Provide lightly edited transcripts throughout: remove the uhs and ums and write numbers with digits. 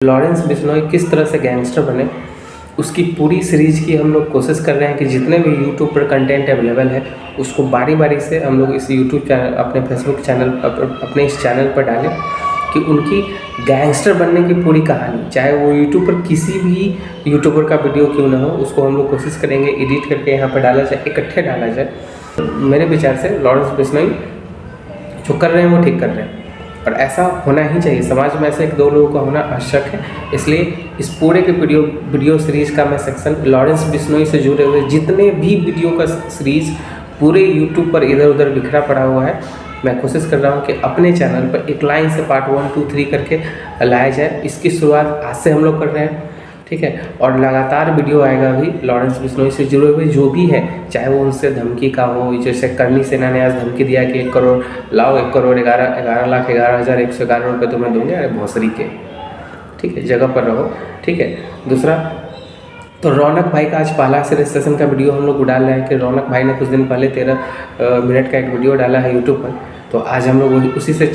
Lawrence Bishnoi किस तरह से गैंगस्टर बने, उसकी पूरी सीरीज़ की हम लोग कोशिश कर रहे हैं कि जितने भी यूट्यूब पर कंटेंट अवेलेबल है उसको बारी बारी से हम लोग इस यूट्यूब चैनल, अपने फेसबुक चैनल, अपने इस चैनल पर डालें कि उनकी गैंगस्टर बनने की पूरी कहानी, चाहे वो यूट्यूब पर किसी भी यूट्यूबर का वीडियो क्यों ना हो, उसको हम लोग कोशिश करेंगे एडिट करके यहाँ पर डाला जाए, इकट्ठे डाला जाए। मेरे विचार से लॉरेंस बिश्नोई जो कर रहे हैं वो ठीक कर रहे हैं और ऐसा होना ही चाहिए। समाज में ऐसे एक दो लोगों का होना आवश्यक है। इसलिए इस पूरे के वीडियो सीरीज़ का मैं सेक्शन लॉरेंस बिश्नोई से जुड़े हुए जितने भी वीडियो का सीरीज़ पूरे यूट्यूब पर इधर उधर बिखरा पड़ा हुआ है, मैं कोशिश कर रहा हूँ कि अपने चैनल पर एक लाइन से पार्ट 1, 2, 3 करके लाया जाए। इसकी शुरुआत आज से हम लोग कर रहे हैं, ठीक है। और लगातार वीडियो आएगा भी लॉरेंस बिश्नोई से जुड़े हुए जो भी है, चाहे वो उनसे धमकी का हो, जैसे करनी सेना ने आज धमकी दिया कि 1 करोड़ लाओ, 1 करोड़ 11,11,11,111 रुपये तुम्हें दूंगे, अरे भोसरी के, ठीक है, जगह पर रहो, ठीक है। दूसरा तो रौनक भाई का आज पहला सेशन का वीडियो हम लोग डाल रहे हैं कि रौनक भाई ने कुछ दिन पहले 13 मिनट का एक वीडियो डाला है यूट्यूब पर, तो आज हम लोग उसी से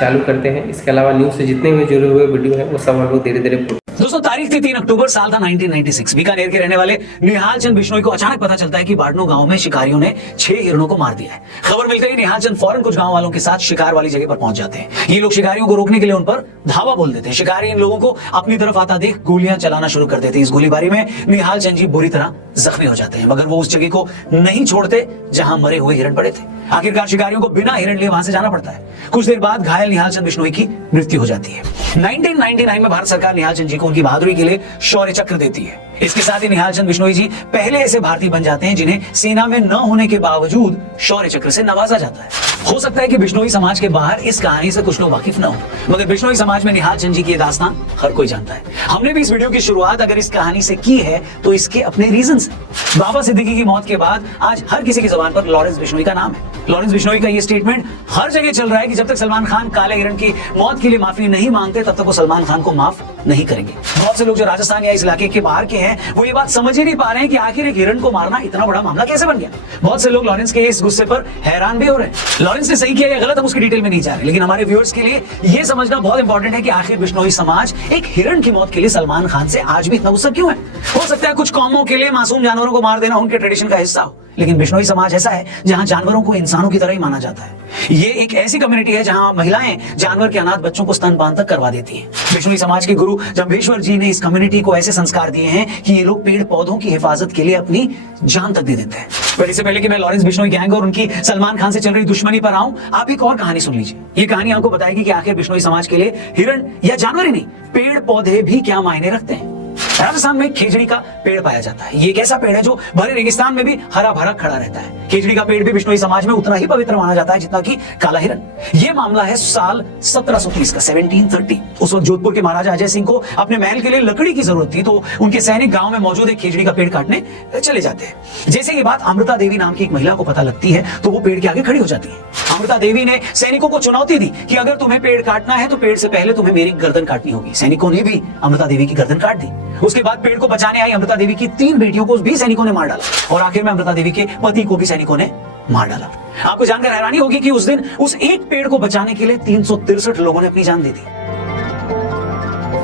चालू करते हैं। इसके अलावा न्यूज़ से जितने भी जुड़े हुए वीडियो हैं वो सब हम लोग धीरे धीरे। दोस्तों, तारीख थी 3 अक्टूबर, साल था 1996। बीकानेर के रहने वाले निहाल चंद बिश्नोई को अचानक पता चलता है कि बाड़नो गांव में शिकारियों ने 6 हिरणों को मार दिया है। खबर मिलते ही निहाल चंद फौरन कुछ गांव वालों के साथ शिकार वाली जगह पर पहुंच जाते हैं। ये लोग शिकारियों को रोकने के लिए उन पर धावा बोल देते हैं। शिकारी इन लोगों को अपनी तरफ आता देख गोलियां चलाना शुरू कर देते हैं। इस गोलीबारी में निहाल चंद जी बुरी तरह जख्मी हो जाते हैं, मगर वो उस जगह को नहीं छोड़ते जहां मरे हुए हिरण पड़े थे। आखिरकार शिकारियों को बिना हिरण लिए वहां से जाना पड़ता है। कुछ देर बाद घायल निहाल चंद बिश्नोई की मृत्यु हो जाती है। 1999 में भारत सरकार निहाल चंद जी को उनकी बहादुरी के लिए शौर्य चक्र देती है। इसके साथ ही निहाल चंद बिश्नोई जी पहले ऐसे भारतीय बन जाते हैं जिन्हें सेना में न होने के बावजूद शौर्य चक्र से नवाजा जाता है। हो सकता है कि बिश्नोई समाज के बाहर इस कहानी से कुछ लोग वाकिफ न हो, मगर बिश्नोई समाज में निहाल चंद जी की दास्तान हर कोई जानता है। हमने भी इस वीडियो की शुरुआत अगर इस कहानी से की है तो इसके अपने रीजंस हैं। बाबा सिद्दीकी की मौत के बाद आज हर किसी की जुबान पर लॉरेंस बिश्नोई का नाम है। लॉरेंस बिश्नोई का ये स्टेटमेंट हर जगह चल रहा है कि जब तक सलमान खान काले हिरण की मौत के लिए माफी नहीं मांगते तब तक वो सलमान खान को माफ नहीं करेंगे। बहुत से लोग जो राजस्थान या इस इलाके के बाहर के हैं वो ये बात समझ ही नहीं पा रहे हैं कि आखिर एक हिरण को मारना इतना बड़ा मामला कैसे बन गया। बहुत से लोग लॉरेंस के इस गुस्से पर हैरान भी हो रहे हैं। लॉरेंस ने सही किया या गलत हम उसकी डिटेल में नहीं जा रहे, लेकिन हमारे व्यूअर्स के लिए यह समझना बहुत इंपॉर्टेंट है कि आखिर बिश्नोई समाज एक हिरण की मौत के लिए सलमान खान से आज भी इतना गुस्सा क्यों है। हो सकता है कुछ कौमों के लिए मासूम जानवरों को मार देना उनके ट्रेडिशन का हिस्सा हो, लेकिन बिश्नोई समाज ऐसा है जहां जानवरों को इंसानों की तरह ही माना जाता है। ये एक ऐसी कम्युनिटी है जहां महिलाएं जानवर के अनाथ बच्चों को स्तनपान तक करवा देती हैं। बिश्नोई समाज के गुरु जंभेश्वर जी ने इस कम्युनिटी को ऐसे संस्कार दिए हैं कि ये लोग पेड़ पौधों की हिफाजत के लिए अपनी जान तक दे देते हैं। पर इससे पहले कि मैं लॉरेंस बिश्नोई गैंग और उनकी सलमान खान से चल रही दुश्मनी पर आऊं, आप एक और कहानी सुन लीजिए। ये कहानी आपको बताएगी कि आखिर बिश्नोई समाज के लिए हिरण या जानवर ही नहीं, पेड़ पौधे भी क्या मायने रखते हैं। राजस्थान में खेजड़ी का पेड़ पाया जाता है। ये एक ऐसा पेड़ है जो भरे रेगिस्तान में भी हरा भरा खड़ा रहता है। खेजड़ी का पेड़ भी बिश्नोई समाज में उतना ही पवित्र माना जाता है जितना कि काला हिरण। ये मामला है साल 1730 का, 1730। उस वक्त जोधपुर के महाराजा अजय सिंह को अपने महल के लिए लकड़ी की जरूरत थी, तो उनके सैनिक गांव में मौजूद एक खेजड़ी का पेड़ काटने चले जाते हैं। जैसे ये बात अमृता देवी नाम की एक महिला को पता लगती है तो वो पेड़ के आगे खड़ी हो जाती है। अमृता देवी ने सैनिकों को चुनौती दी कि अगर तुम्हें पेड़ काटना है तो पेड़ से पहले तुम्हें मेरी गर्दन काटनी होगी। सैनिकों ने भी अमृता देवी की गर्दन काट दी। उसके बाद पेड़ को बचाने आई अमृता देवी की 3 बेटियों को भी सैनिकों ने मार डाला और आखिर में अमृता देवी के पति को भी सैनिकों ने मार डाला। आपको जानकर हैरानी होगी कि उस दिन उस एक पेड़ को बचाने के लिए 363 लोगों ने अपनी जान दे दी।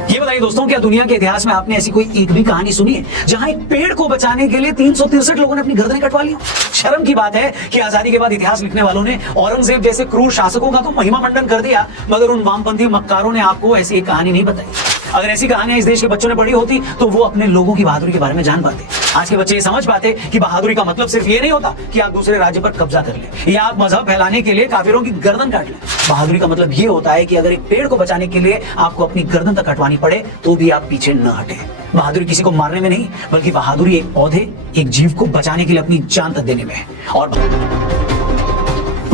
ये बताइए दोस्तों, क्या दुनिया के इतिहास में आपने ऐसी कोई एक भी कहानी सुनी है जहां एक पेड़ को बचाने के लिए 363 लोगों ने अपनी गर्दनें कटवा ली? शर्म की बात है कि आजादी के बाद इतिहास लिखने वालों ने औरंगजेब जैसे क्रूर शासकों का तो महिमा मंडन कर दिया, मगर उन वामपंथी मक्कारों ने आपको ऐसी एक कहानी नहीं बताई। अगर ऐसी कहानियां इस देश के बच्चों ने पढ़ी होती तो वो अपने लोगों की बहादुरी के बारे में जान पाते। आज के बच्चे ये समझ पाते कि बहादुरी का मतलब सिर्फ ये नहीं होता कि आप दूसरे राज्य पर कब्जा कर लें या आप मजहब फैलाने के लिए काफिरों की गर्दन काट लें। बहादुरी का मतलब ये होता है कि अगर एक पेड़ को बचाने के लिए आपको अपनी गर्दन तक कटवानी पड़े तो भी आप पीछे न हटे। बहादुरी किसी को मारने में नहीं, बल्कि बहादुरी एक पौधे, एक जीव को बचाने के लिए अपनी जान तक देने में है। और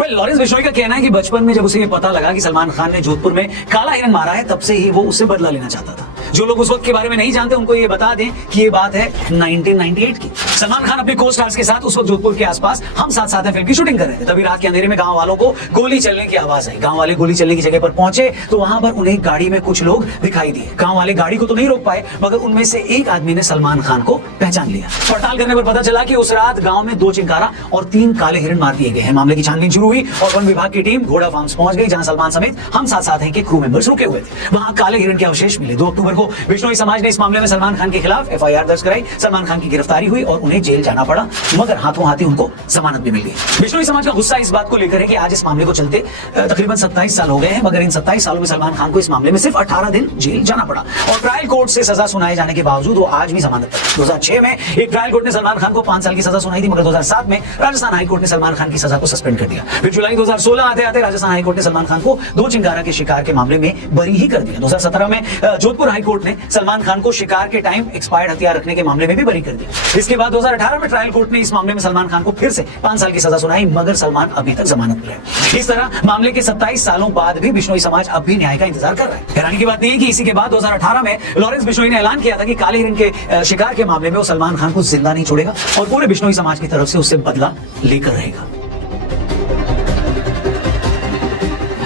लॉरेंस बिश्नोई का कहना है कि बचपन में जब उसे ये पता लगा कि सलमान खान ने जोधपुर में काला हिरण मारा है, तब से ही वो उससे बदला लेना चाहता था। जो लोग उस वक्त के बारे में नहीं जानते उनको ये बता दें कि ये बात है 1998 की। सलमान खान अपने को स्टार्स के साथ उस वक्त जोधपुर के आसपास हम साथ साथ फिल्म की शूटिंग कर रहे थे। तभी रात के अंधेरे में गांव वालों को गोली चलने की आवाज आई। गांव वाले गोली चलने की जगह पर पहुंचे तो वहां पर उन्हें गाड़ी में कुछ लोग दिखाई दिए। गांव वाले गाड़ी को तो नहीं रोक पाए, मगर उनमें से एक आदमी ने सलमान खान को पहचान लिया। पड़ताल करने पर पता चला कि उस रात गांव में 2 चिंकारा और 3 काले हिरण मार दिए गए हैं। मामले की छानबीन शुरू हुई और वन विभाग की टीम घोड़ा फार्म्स पहुंच गई, जहां सलमान समेत हम साथ साथ हैं के क्रू मेंबर्स रुके हुए थे। वहां काले हिरण के अवशेष मिले। 2 अक्टूबर को को बिश्नोई समाज ने इस मामले में सलमान खान के खिलाफ FIR दर्ज कराई। सलमान खान की गिरफ्तारी हुई और उन्हें जेल जाना पड़ा, मगर हाथों हाथ ही उनको जमानत भी मिल गई। बिश्नोई समाज का गुस्सा इस बात को लेकर है कि आज इस मामले को चलते तकरीबन 27 साल हो गए हैं, मगर इन 27 सालों में सलमान खान को इस मामले में सिर्फ 18 दिन जेल जाना पड़ा और ट्रायल कोर्ट से सजा सुनाए जाने के बावजूद वो आज भी जमानत पर। 2006 में एक ट्रायल कोर्ट ने सलमान खान को 5 साल की सजा सुनाई थी, मगर 2007 में राजस्थान हाईकोर्ट ने सलमान खान की सजा को सस्पेंड कर दिया। फिर जुलाई 2016 आते आते राजस्थान हाईकोर्ट ने सलमान खान को 2 चिंगारा के शिकार के मामले में बरी ही कर दिया। 2017 में जोधपुर हाईकोर्ट ने सलमान खान को शिकार के टाइम एक्सपायर्ड हथियार रखने के मामले में भी बरी कर दिया। इसके बाद 2018 में ट्रायल कोर्ट ने इस मामले में सलमान खान को फिर से 5 साल की सजा सुनाई, मगर सलमान अभी तक जमानत पर है। इस तरह मामले के 27 सालों बाद भी बिश्नोई समाज अब भी न्याय का इंतजार कर रहा है। हैरानी की बात नहीं है कि इसी के बाद 2018 में लॉरेंस बिश्नोई ने ऐलान किया था कि काले हिरण के शिकार के मामले में वो सलमान खान को जिंदा नहीं छोड़ेगा और पूरे बिश्नोई समाज की तरफ से उससे बदला लेकर रहेगा।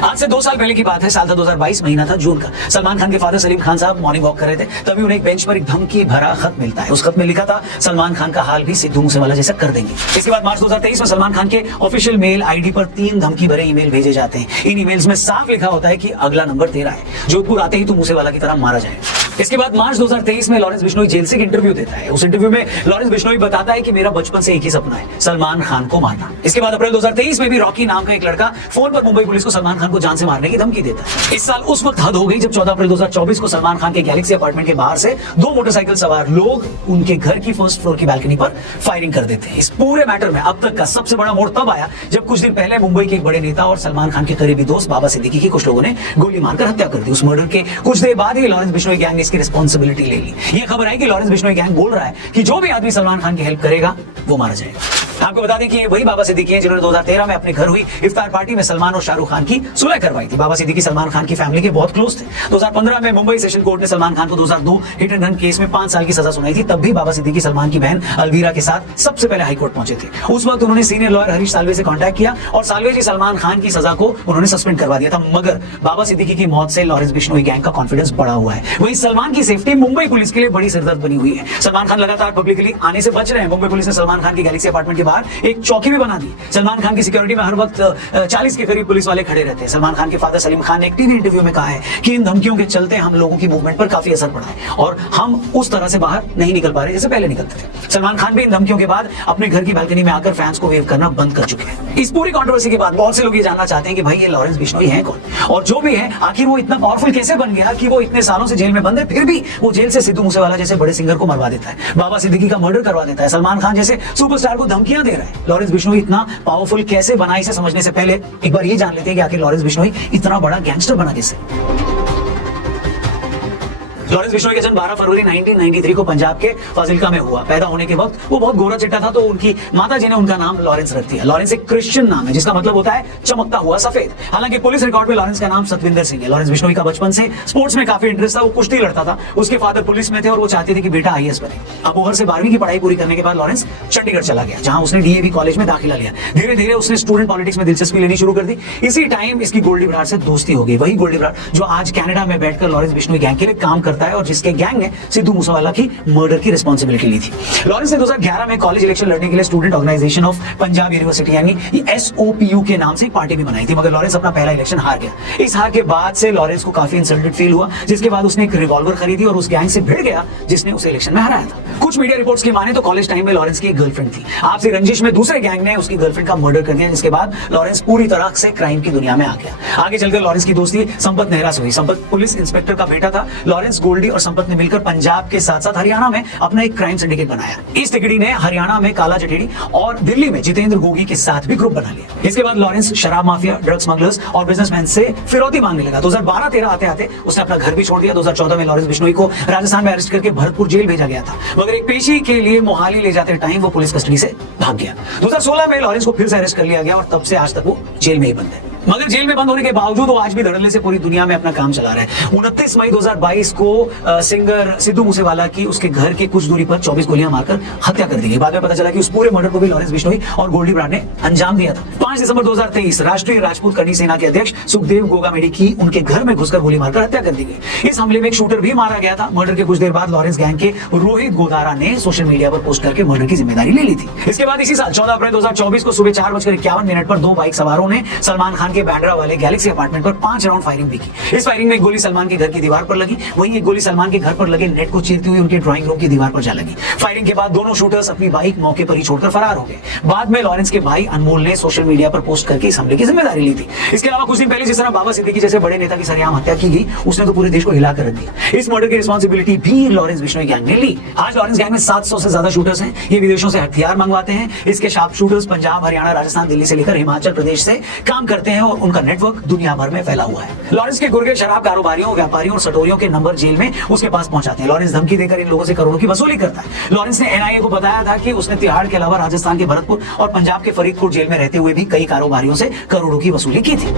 आज से 2 साल पहले की बात है, साल था 2022, महीना था जून का। सलमान खान के फादर सलीम खान साहब मॉर्निंग वॉक कर रहे थे, तभी उन्हें एक बेंच पर एक धमकी भरा खत मिलता है। उस खत में लिखा था सलमान खान का हाल भी सिद्धू मूसेवाला जैसा कर देंगे। इसके बाद मार्च 2023 में सलमान खान के ऑफिशियल मेल आईडी पर 3 धमकी भरे ईमेल भेजे जाते हैं। इन ईमेल्स में साफ लिखा होता है कि अगला नंबर तेरा है, जोधपुर आते ही तू मूसेवाला की तरह मारा जाएगा। इसके बाद मार्च 2023 में लॉरेंस बिश्नोई जेल से एक इंटरव्यू देता है। उस इंटरव्यू में लॉरेंस बिश्नोई बताता है कि मेरा बचपन से एक ही सपना है, सलमान खान को मारना। इसके बाद अप्रैल 2023 में भी रॉकी नाम का एक लड़का फोन पर मुंबई पुलिस को सलमान खान को जान से मारने की धमकी देता है। इस साल उस वक्त हद हो गई जब 14 अप्रैल 2024 को सलमान खान के गैलेक्सी अपार्टमेंट के बाहर से 2 मोटरसाइकिल सवार लोग उनके घर की फर्स्ट फ्लोर की बालकनी पर फायरिंग कर देते हैं। इस पूरे मैटर में अब तक का सबसे बड़ा मोड़ तब आया जब कुछ दिन पहले मुंबई के एक बड़े नेता और सलमान खान के करीबी दोस्त बाबा सिद्दीकी की कुछ लोगों ने गोली मारकर हत्या कर दी। उस मर्डर के कुछ देर बाद ही लॉरेंस बिश्नोई गैंग ने इसकी रिस्पॉन्सिबिलिटी ले ली। ये खबर है कि लॉरेंस बिश्नोई गैंग बोल रहा है कि जो भी आदमी सलमान खान की हेल्प करेगा वो मारा जाएगा। आपको बता दें कि ये वही बाबा सिद्दीकी हैं जिन्होंने 2013 में अपने घर हुई इफ्तार पार्टी में सलमान और शाहरुख खान की सुलह करवाई थी। बाबा सिद्दीकी सलमान खान की फैमिली के बहुत क्लोज थे। 2015 में मुंबई सेशन कोर्ट ने सलमान खान को 2002 हिट एंड रन केस में 5 साल की सजा सुनाई थी। तब भी बाबा सिद्दीकी सलमान की बहन अलवीरा के साथ सबसे पहले हाईकोर्ट पहुंचे थे। उस वक्त उन्होंने सीनियर लॉयर हरीश साल्वे से कांटेक्ट किया और साल्वे जी सलमान खान की सजा को उन्होंने सस्पेंड करवा दिया था, मगर बाबा सिद्दीकी की मौत से लॉरेंस बिश्नोई गैंग का कॉन्फिडेंस बढ़ा हुआ है। वहीं सलमान की सेफ्टी मुंबई पुलिस के लिए बड़ी सिरदर्द बनी हुई है। सलमान खान लगातार पब्लिकली आने से बच रहे हैं। मुंबई पुलिस ने सलमान खान की गैलेक्सी अपार्टमेंट के बाहर एक चौकी भी बना दी। सलमान खान की सिक्योरिटी में हर वक्त 40 के करीब पुलिस वाले खड़े रहते हैं। सलमान खान के फादर सलीम खान ने एक टीवी इंटरव्यू में कहा है कि इन धमकियों के चलते हम लोगों की मूवमेंट पर काफी असर पड़ा है और हम उस तरह से बाहर नहीं निकल पा रहे जैसे पहले निकलते थे। सलमान खान भी इन धमकियों के बाद अपने घर की बालकनी में आकर फैंस को वेव करना बंद कर चुके हैं। इस पूरी कंट्रोवर्सी के बाद बहुत से लोग ये जानना चाहते हैं कि भाई ये लॉरेंस बिश्नोई है कौन और जो भी है आखिर वो इतना पावरफुल कैसे बन गया कि वो इतने सालों से जेल में बंद है, फिर भी वो जेल से सिद्धू मूसेवाला जैसे बड़े सिंगर को मरवा देता है, बाबा सिद्दीकी का मर्डर करवा देता है, सलमान खान जैसे सुपरस्टार को धमकियां दे रहा है। लॉरेंस बिश्नोई इतना पावरफुल कैसे बना, इसे समझने से पहले एक बार ये जान लेते हैं कि आखिर लॉरेंस बिश्नोई इतना बड़ा गैंगस्टर बना कैसे। लॉरेंस बिश्नोई का जन्म 12 फरवरी 1993 को पंजाब के फाजिल्का में हुआ। पैदा होने के वक्त वो बहुत गोरा चिट्टा था, तो उनकी माताजी ने उनका नाम लॉरेंस रख दिया। लॉरेंस एक क्रिश्चियन नाम है जिसका मतलब होता है चमकता हुआ सफेद। हालांकि पुलिस रिकॉर्ड में लॉरेंस का नाम सतविंदर सिंह है। लॉरेंस बिश्नोई का बचपन से स्पोर्ट्स में काफी इंटरेस्ट था। वो कुश्ती लड़ता था। उसके फादर पुलिस में थे और वो चाहते थे कि बेटा IAS बने। अबोहर से 12वीं की पढ़ाई पूरी करने के बाद लॉरेंस चंडीगढ़ चला गया, जहां उसने DAV कॉलेज में दाखिला लिया। धीरे धीरे उसने स्टूडेंट पॉलिटिक्स में दिलचस्पी लेनी शुरू कर दी। इसी टाइम इसकी गोल्डी बराड़ से दोस्ती हो गई। वही गोल्डी बराड़ जो आज कनाडा में बैठकर लॉरेंस बिश्नोई गैंग के लिए काम करता है और जिसके गैंग ने सिद्धू मूसेवाला की मर्डर की रिस्पांसिबिलिटी ली थी। लॉरेंस ने 2011 में कॉलेज इलेक्शन लड़ने के लिए student organisation of Punjab university यानी SOPU के नाम से एक पार्टी भी बनाई थी, मगर लॉरेंस अपना पहला इलेक्शन हार गया। इस हार के बाद से लॉरेंस को काफी इंसल्टेड फील हुआ, जिसके बाद उसने एक रिवॉल्वर खरीदी और उस गैंग से भिड़ गया जिसने उसे इलेक्शन में हराया था। कुछ मीडिया रिपोर्ट्स की माने तो कॉलेज टाइम में लॉरेंस की एक गर्लफ्रेंड थी। आपसी रंजिश में दूसरे गैंग ने उसकी गर्लफ्रेंड का मर्डर कर दिया, जिसके बाद लॉरेंस पूरी तरह से क्राइम की दुनिया में आ गया। आगे चलकर लॉरेंस की दोस्ती संपत नेहरा से हुई। संपत पुलिस इंस्पेक्टर का बेटा था। लॉरेंस, गोल्डी और संपत ने मिलकर पंजाब के साथ साथ हरियाणा में अपना एक क्राइम सिंडिकेट बनाया। इस तिकड़ी ने हरियाणा में काला जटेड़ी और दिल्ली में जितेंद्र गोगी के साथ भी ग्रुप बना लिया। इसके बाद लॉरेंस शराब माफिया, ड्रग स्मगलर्स और बिजनेसमैन से फिरौती मांगने लगा। 2012-13 आते आते उसने अपना घर भी छोड़ दिया। 2014 में लॉरेंस बिश्नोई को राजस्थान में अरेस्ट करके भरतपुर जेल भेजा गया था, मगर एक पेशी के लिए मोहाली ले जाते टाइम वो पुलिस कस्टडी से भाग गया। 2016 में लॉरेंस को फिर से अरेस्ट कर लिया गया और तब से आज तक वो जेल में ही बंद है। मगर जेल में बंद होने के बावजूद वो आज भी धड़ल्ले से पूरी दुनिया में अपना काम चला रहा है। 29 मई 2022 को सिंगर सिद्धू मूसेवाला की उसके घर के कुछ दूरी पर 24 गोलियां मारकर हत्या कर दी गई। बाद में पता चला कि उस पूरे मर्डर को भी लॉरेंस बिश्नोई और गोल्डी बराड़ ने अंजाम दिया था। 5 दिसंबर 2023 राष्ट्रीय राजपूत करनी सेना के अध्यक्ष सुखदेव गोगामेडी की उनके घर में घुसकर गोली मारकर हत्या कर दी गई। इस हमले में एक शूटर भी मारा गया था। मर्डर के कुछ देर बाद लॉरेंस गैंग के रोहित गोदारा ने सोशल मीडिया पर पोस्ट करके मर्डर की जिम्मेदारी ले ली थी। इसके बाद इसी साल 14 अप्रैल 2024 को सुबह 4:51 पर 2 बाइक सवारों ने सलमान खान के बैंड्रा वाले गैलेक्सी अपार्टमेंट पर 5 राउंड फायरिंग भी की। इस फायरिंग में एक गोली सलमान के घर की दीवार पर लगी, वहीं एक गोली सलमान के घर पर लगे नेट को चीरती हुई उनके ड्राइंग रूम की दीवार पर जा लगी। फायरिंग के बाद दोनों शूटर्स अपनी बाइक मौके पर ही छोड़कर फरार हो गए। बाद में लॉरेंस के भाई अनमोल ने सोशल मीडिया पर पोस्ट करके इस हमले की जिम्मेदारी ली थी। इसके अलावा कुछ दिन पहले जिस तरह बाबा सिद्दीकी जैसे बड़े नेता की सरेआम हत्या की गई, उसने तो पूरे देश को हिला कर रख दिया। इस मर्डर की रिस्पांसिबिलिटी भी लॉरेंस बिश्नोई गैंग ने ली। आज लॉरेंस गैंग में 700 से ज्यादा शूटर्स हैं। ये विदेशों से हथियार मंगवाते हैं। इसके शार्प शूटर्स पंजाब, हरियाणा, राजस्थान, दिल्ली से लेकर हिमाचल प्रदेश से काम करते हैं और उनका नेटवर्क दुनिया भर में फैला हुआ है। लॉरेंस के गुर्गे शराब कारोबारियों, व्यापारियों और सटोरियों के नंबर जेल में उसके पास पहुंचाते हैं। लॉरेंस धमकी देकर इन लोगों से करोड़ों की वसूली करता है। लॉरेंस ने एनआईए को बताया था कि उसने तिहाड़ के अलावा राजस्थान के भरतपुर और पंजाब के फरीदकोट जेल में रहते हुए भी कई कारोबारियों से करोड़ों की वसूली की थी।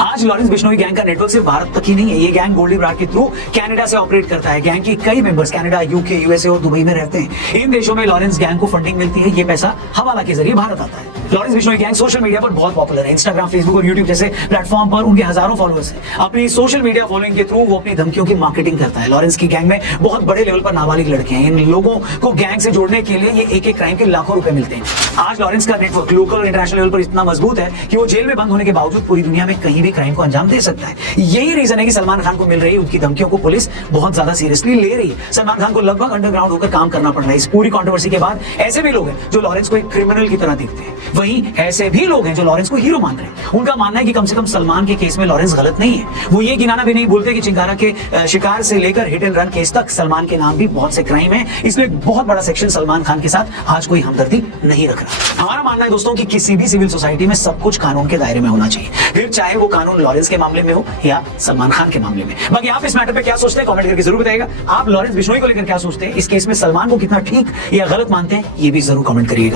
आज लॉरेंस बिश्नोई गैंग का नेटवर्क सिर्फ भारत तक ही नहीं है। ये गैंग गोल्डी ब्राड के थ्रू कनाडा से ऑपरेट करता है। गैंग की कई मेंबर्स कनाडा, यूके, यूएसए और दुबई में रहते हैं। इन देशों में लॉरेंस गैंग को फंडिंग मिलती है। ये पैसा हवाला के जरिए भारत आता है। Lawrence Bishnoi gang social media पर बहुत पॉपुलर है। इंस्टाग्राम, फेसबुक और यूट्यूब जैसे प्लेटफॉर्म पर उनके हजारों फॉलोअर्स हैं। अपनी सोशल मीडिया फॉलोइंग के थ्रू वो अपनी धमकियों की मार्केटिंग करता है। लॉरेंस की गैंग में बहुत बड़े लेवल पर नाबालिग लड़के हैं। इन लोगों को गैंग से जोड़ने के लिए ये एक क्राइम के लाखों रुपए मिलते हैं। आज लॉरेंस का नेटवर्क लोकल और इंटरनेशनल लेवल पर इतना मजबूत है कि वो जेल में बंद होने के बावजूद पूरी दुनिया में कहीं भी क्राइम को अंजाम दे सकता है। यही रीजन है कि सलमान खान को मिल रही उनकी धमकियों को पुलिस बहुत ज्यादा सीरियसली ले रही है। सलमान खान को लगभग अंडरग्राउंड होकर काम करना पड़ रहा है। इस पूरी कंट्रोवर्सी के बाद ऐसे भी लोग हैं जो लॉरेंस को एक क्रिमिनल की तरह दिखते हैं। वहीं ऐसे भी लोग हैं जो लॉरेंस को हीरो मान रहे हैं। उनका मानना है कि कम से कम सलमान के केस में लॉरेंस गलत नहीं है। वो ये गिनाना भी नहीं भूलते कि चिंगारा के शिकार से लेकर हिट एंड रन केस तक सलमान के नाम भी बहुत से क्राइम है। इसलिए एक बहुत बड़ा सेक्शन सलमान खान के साथ आज कोई हमदर्दी नहीं रख रहा। हमारा मानना है दोस्तों कि किसी भी सिविल सोसाइटी में सब कुछ कानून के दायरे में होना चाहिए, फिर चाहे वो कानून लॉरेंस के मामले में हो या सलमान खान के मामले में। बाकी आप इस मैटर पे क्या सोचते हैं कमेंट करके जरूर बताइएगा। आप लॉरेंस बिश्नोई को लेकर क्या सोचते हैं, इस केस में सलमान को कितना ठीक या गलत मानते हैं, ये भी जरूर कमेंट करिएगा।